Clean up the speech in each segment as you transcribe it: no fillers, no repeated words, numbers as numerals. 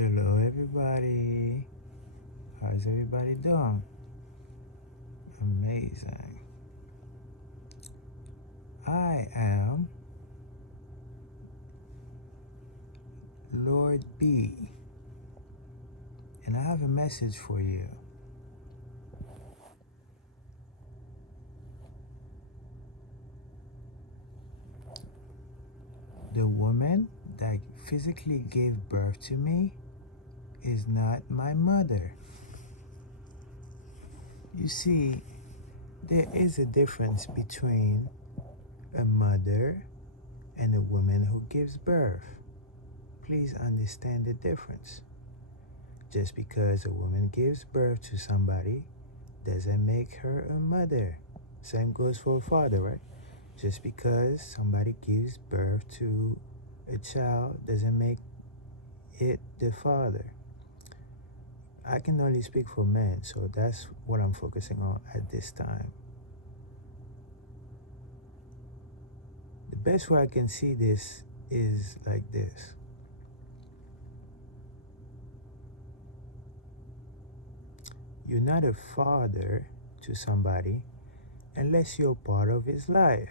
Hello, everybody. How's everybody doing? Amazing. I am Lord B, and I have a message for you. The woman that physically gave birth to me is not my mother. You see, there is a difference between a mother and a woman who gives birth. Please understand the difference. Just because a woman gives birth to somebody doesn't make her a mother. Same goes for a father, right? Just because somebody gives birth to a child doesn't make it the father. I can only speak for men, so that's what I'm focusing on at this time. The best way I can see this is like this. You're not a father to somebody unless you're part of his life.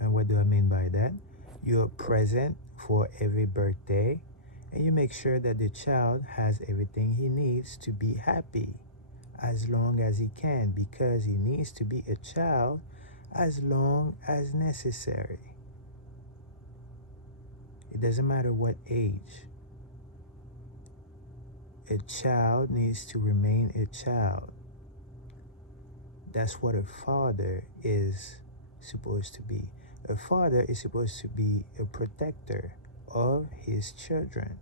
And what do I mean by that? You're present for every birthday, and you make sure that the child has everything he needs to be happy as long as he can, because he needs to be a child as long as necessary. It doesn't matter what age. A child needs to remain a child. That's what a father is supposed to be. A father is supposed to be a protector of his children.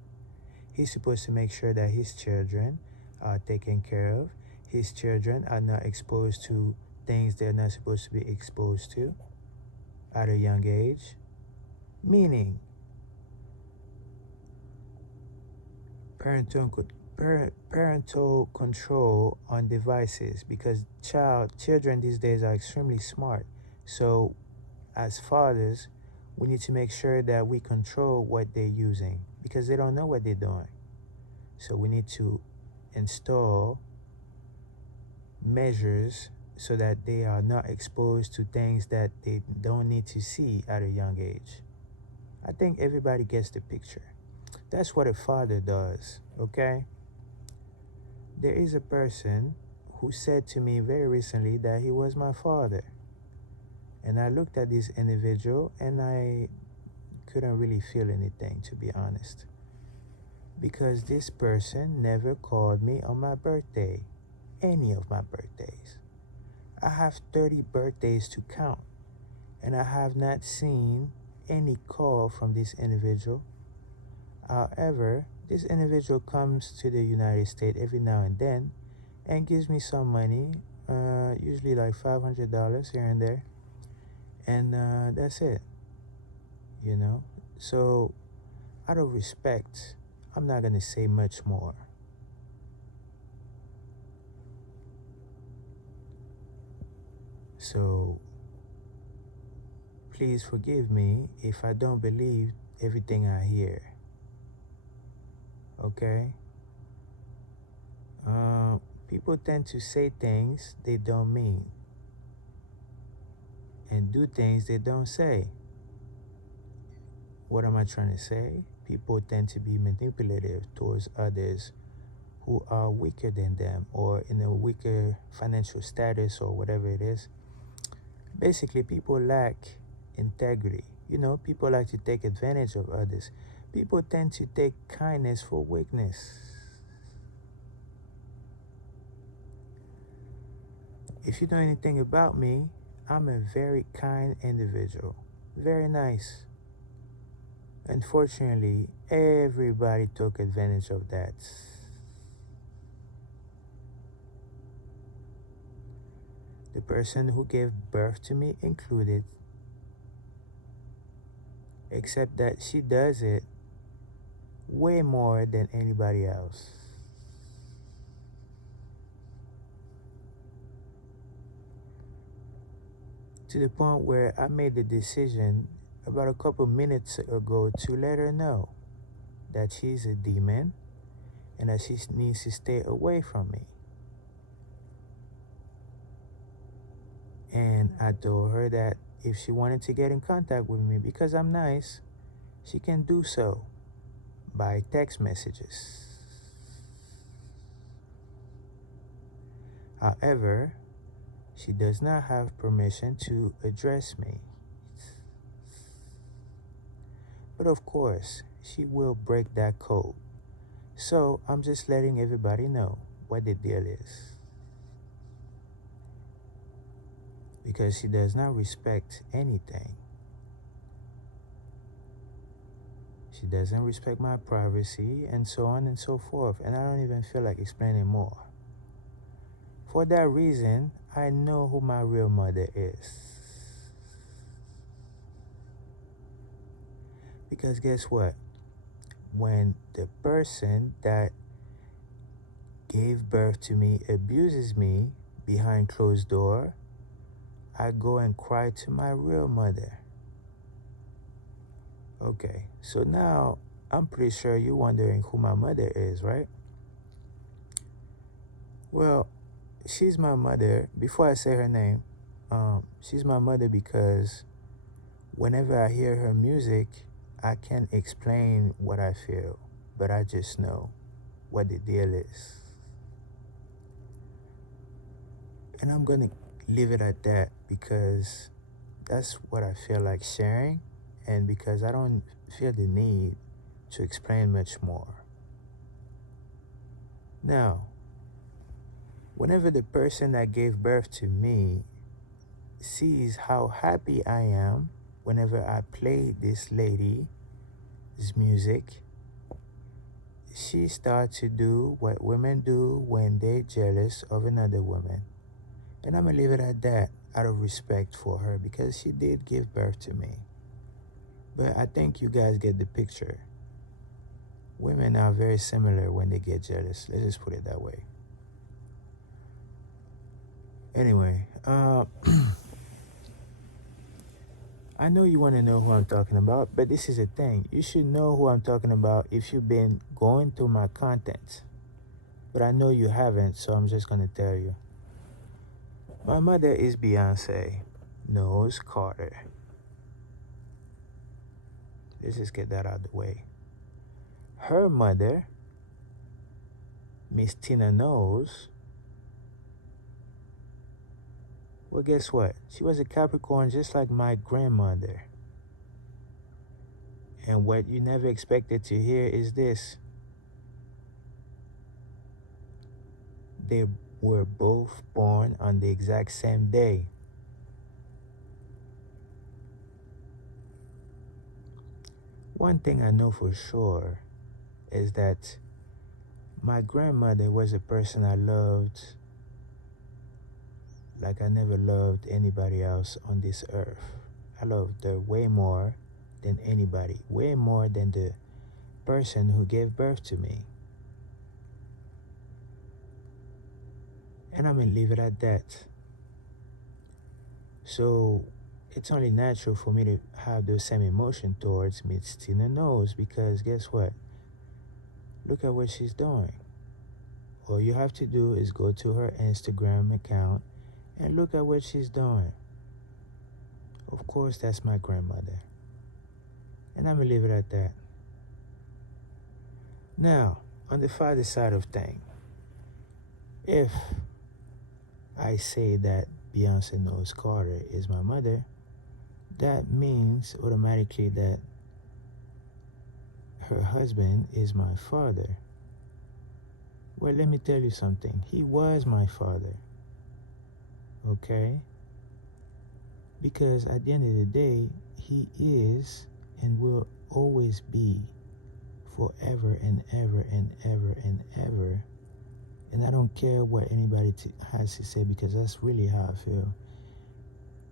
He's supposed to make sure that his children are taken care of. His children are not exposed to things they're not supposed to be exposed to at a young age. Meaning, parental, parental control on devices, because children these days are extremely smart. So as fathers, we need to make sure that we control what they're using, because they don't know what they're doing. So we need to install measures so that they are not exposed to things that they don't need to see at a young age. I think everybody gets the picture. That's what a father does, okay? There is a person who said to me very recently that he was my father. And I looked at this individual and I couldn't really feel anything, to be honest. Because this person never called me on my birthday, any of my birthdays. I have 30 birthdays to count, and I have not seen any call from this individual. However, this individual comes to the United States every now and then and gives me some money, usually like $500 here and there, and that's it, you know. So, out of respect, I'm not gonna say much more. So, please forgive me if I don't believe everything I hear. Okay? Uh, People tend to say things they don't mean and do things they don't say. What am I trying to say? People tend to be manipulative towards others who are weaker than them or in a weaker financial status or whatever it is. Basically, people lack integrity. You know, people like to take advantage of others. People tend to take kindness for weakness. If you know anything about me, I'm a very kind individual. Very nice. Unfortunately, everybody took advantage of that. The person who gave birth to me included, except that she does it way more than anybody else. To the point where I made the decision about a couple minutes ago to let her know that she's a demon and that she needs to stay away from me. And I told her that if she wanted to get in contact with me because I'm nice, she can do so by text messages. However, she does not have permission to address me. But of course, she will break that code. So I'm just letting everybody know what the deal is. Because she does not respect anything. She doesn't respect my privacy and so on and so forth. And I don't even feel like explaining more. For that reason, I know who my real mother is. Because guess what? When the person that gave birth to me abuses me behind closed door, I go and cry to my real mother. Okay, so now I'm pretty sure you're wondering who my mother is, right? Well, she's my mother. Before I say her name, she's my mother because whenever I hear her music, I can't explain what I feel, but I just know what the deal is. And I'm gonna leave it at that because that's what I feel like sharing, and because I don't feel the need to explain much more. Now, whenever the person that gave birth to me sees how happy I am whenever I play this lady's music, she starts to do what women do when they're jealous of another woman. And I'm gonna leave it at that out of respect for her because she did give birth to me. But I think you guys get the picture. Women are very similar when they get jealous. Let's just put it that way. Anyway, I know you want to know who I'm talking about, but this is the thing. You should know who I'm talking about if you've been going through my content. But I know you haven't, so I'm just going to tell you. My mother is Beyonce Knowles Carter. Let's just get that out of the way. Her mother, Miss Tina Knowles, well, guess what? She was a Capricorn just like my grandmother. And what you never expected to hear is this. They were both born on the exact same day. One thing I know for sure is that my grandmother was a person I loved like I never loved anybody else on this earth. I loved her way more than anybody, way more than the person who gave birth to me. And I'm gonna leave it at that. So it's only natural for me to have the same emotion towards Miss Tina Knowles because guess what? Look at what she's doing. All you have to do is go to her Instagram account and look at what she's doing. Of course, that's my grandmother. And I'm gonna leave it at that. Now, on the father side of things, if I say that Beyonce Knowles Carter is my mother, that means automatically that her husband is my father. Well, let me tell you something. He was my father. Okay? Because at the end of the day, he is and will always be forever and ever and ever and ever. And I don't care what anybody has to say because that's really how I feel.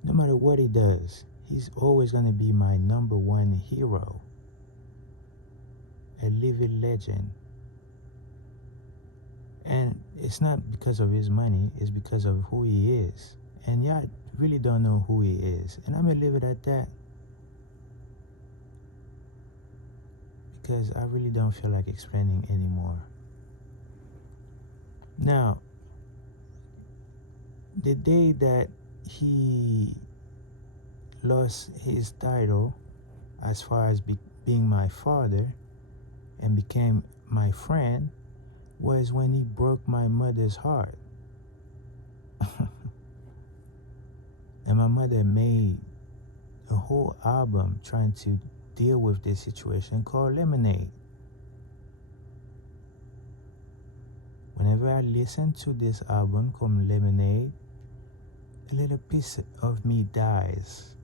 No matter what he does, he's always going to be my number one hero. A living legend. And it's not because of his money, it's because of who he is. And y'all really don't know who he is. And I'm going to leave it at that. because I really don't feel like explaining anymore. Now, the day that he lost his title as far as being my father and became my friend was when he broke my mother's heart. And my mother made a whole album trying to deal with this situation called Lemonade. Whenever I listen to this album called Lemonade, a little piece of me dies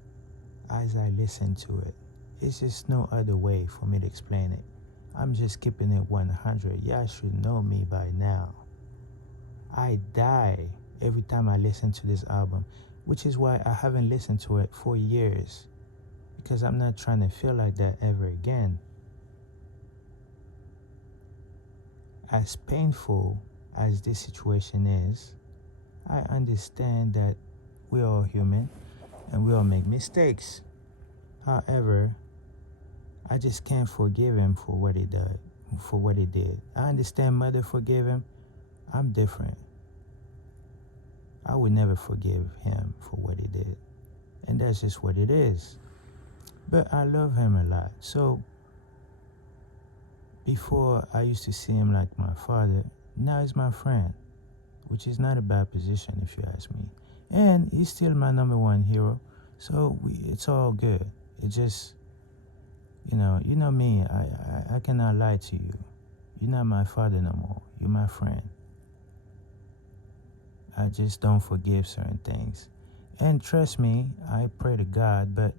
as I listen to it. It's just no other way for me to explain it. I'm just keeping it 100. Y'all should know me by now. I die every time I listen to this album, which is why I haven't listened to it for years, because I'm not trying to feel like that ever again. As painful as this situation is, I understand that we're all human and we all make mistakes. However, I just can't forgive him for what he did. I understand mother forgive him. I'm different. I would never forgive him for what he did. And that's just what it is. But I love him a lot. So before I used to see him like my father, now he's my friend, which is not a bad position if you ask me. And he's still my number one hero. So it's all good. It just, you know me, I cannot lie to you. You're not my father no more. You're my friend. I just don't forgive certain things. And trust me, I pray to God, but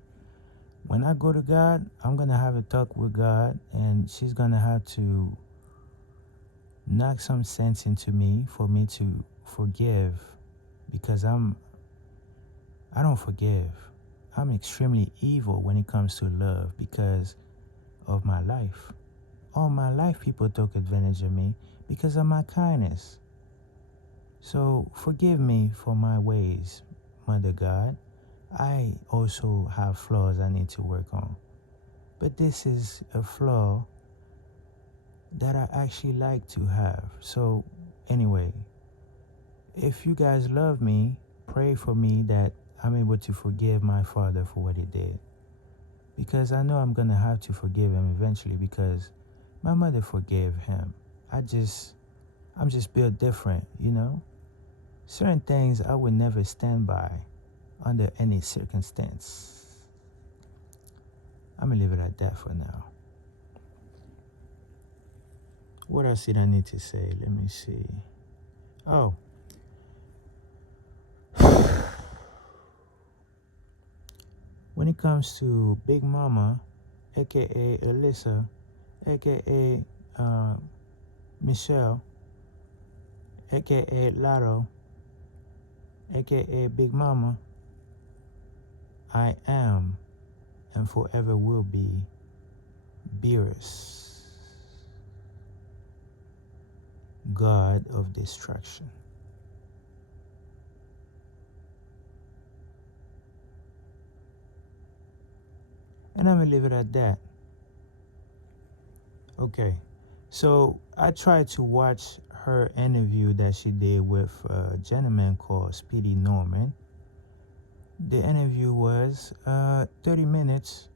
when I go to God, I'm going to have a talk with God, and she's going to have to knock some sense into me for me to forgive, because I don't forgive. I'm extremely evil when it comes to love because of my life. All my life, people took advantage of me because of my kindness. So forgive me for my ways, Mother God. I also have flaws I need to work on. But this is a flaw that I actually like to have. So anyway, if you guys love me, pray for me that I'm able to forgive my father for what he did. Because I know I'm going to have to forgive him eventually, because my mother forgave him. I'm just built different, Certain things I would never stand by under any circumstance. I'm going to leave it at that for now. What else did I need to say? Let me see. Oh. When it comes to Big Mama, a.k.a. Alyssa, a.k.a. Michelle, a.k.a. Lotto, a.k.a. Big Mama, I am and forever will be Beerus, God of Destruction. And I'm going to leave it at that. Okay, so I tried to watch her interview that she did with a gentleman called Speedy Norman. The interview was 30 minutes.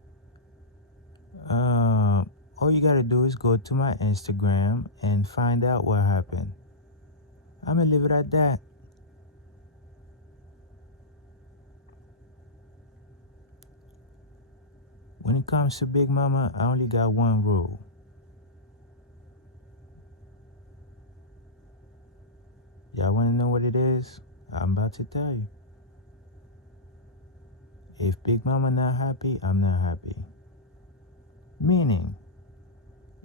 All you gotta do is go to my Instagram and find out what happened. I'm gonna leave it at that. When it comes to Big Mama, I only got one rule. Y'all wanna know what it is? I'm about to tell you. If Big Mama not happy, I'm not happy. Meaning,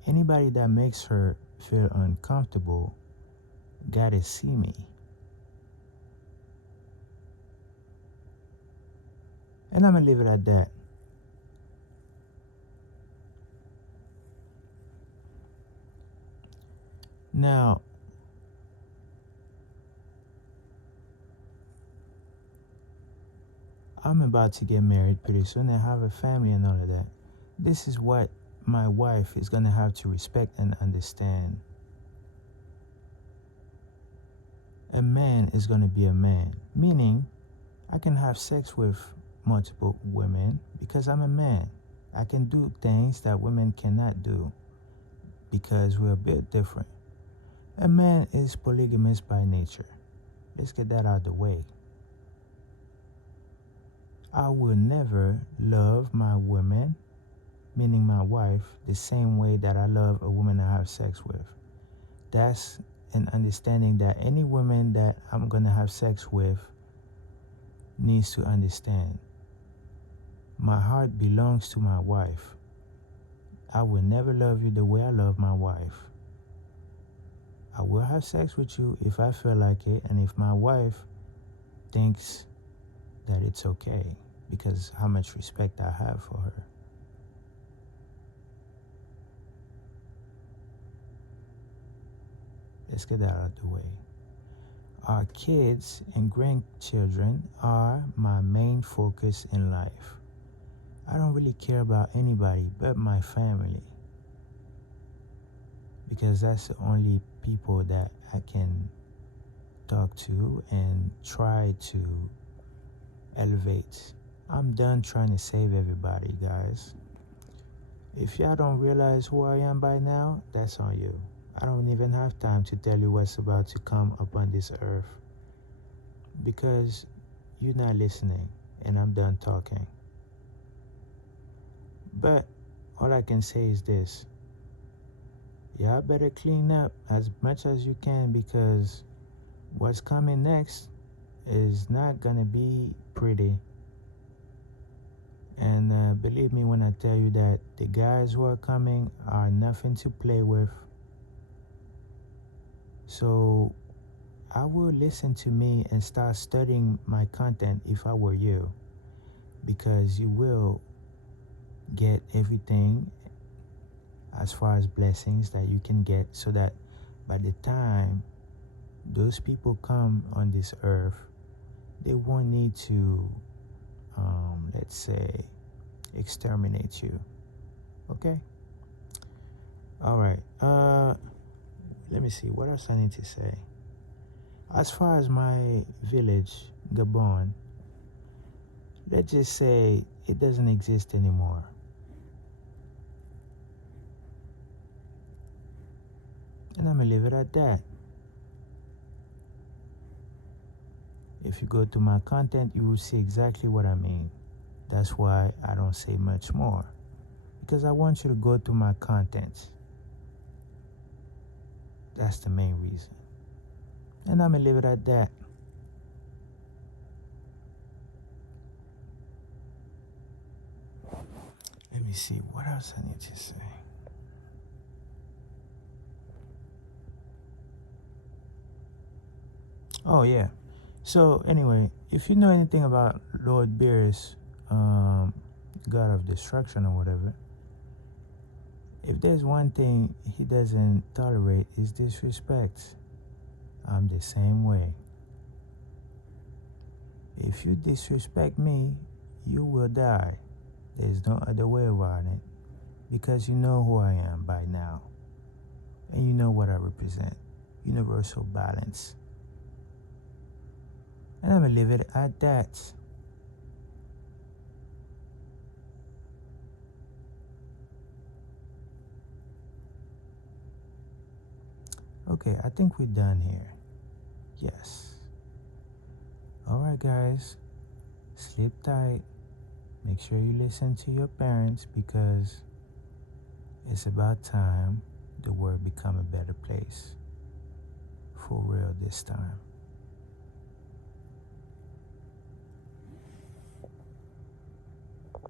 anybody that makes her feel uncomfortable gotta see me. And I'm gonna leave it at that. Now, I'm about to get married pretty soon and have a family and all of that. This is what my wife is going to have to respect and understand a man is going to be a man, meaning I can have sex with multiple women because I'm a man. I can do things that women cannot do because we're a bit different. A man is polygamous by nature. Let's get that out of the way. I will never love my woman, meaning my wife, the same way that I love a woman I have sex with. That's an understanding that any woman that I'm going to have sex with needs to understand. My heart belongs to my wife. I will never love you the way I love my wife. I will have sex with you if I feel like it and if my wife thinks that it's okay because how much respect I have for her. Let's get that out of the way. Our kids and grandchildren are my main focus in life. I don't really care about anybody but my family because that's the only people that I can talk to and try to elevate. I'm done trying to save everybody, guys. If y'all don't realize who I am by now, that's on you. I don't even have time to tell you what's about to come upon this earth because you're not listening and I'm done talking. But all I can say is this. Y'all better clean up as much as you can because what's coming next is not gonna be pretty. And believe me when I tell you that the guys who are coming are nothing to play with. So I would listen to me and start studying my content if I were you, because you will get everything as far as blessings that you can get, so that by the time those people come on this earth, they won't need to let's say exterminate you. Okay, all right, let me see what else I need to say. As far as my village, Gabon, let's just say it doesn't exist anymore. And I'm gonna leave it at that. If you go to my content, you will see exactly what I mean. That's why I don't say much more, because I want you to go to my content. That's the main reason. And I'm gonna leave it at that. Let me see what else I need to say. Oh yeah. So anyway, if you know anything about Lord Beerus, God of Destruction or whatever, if there's one thing he doesn't tolerate is disrespect. I'm the same way. If you disrespect me, you will die. There's no other way around it, because you know who I am by now. And you know what I represent. Universal balance. And I'm gonna leave it at that. Okay, I think we're done here. Yes. Alright guys, sleep tight. Make sure you listen to your parents, because it's about time the world become a better place. For real this time.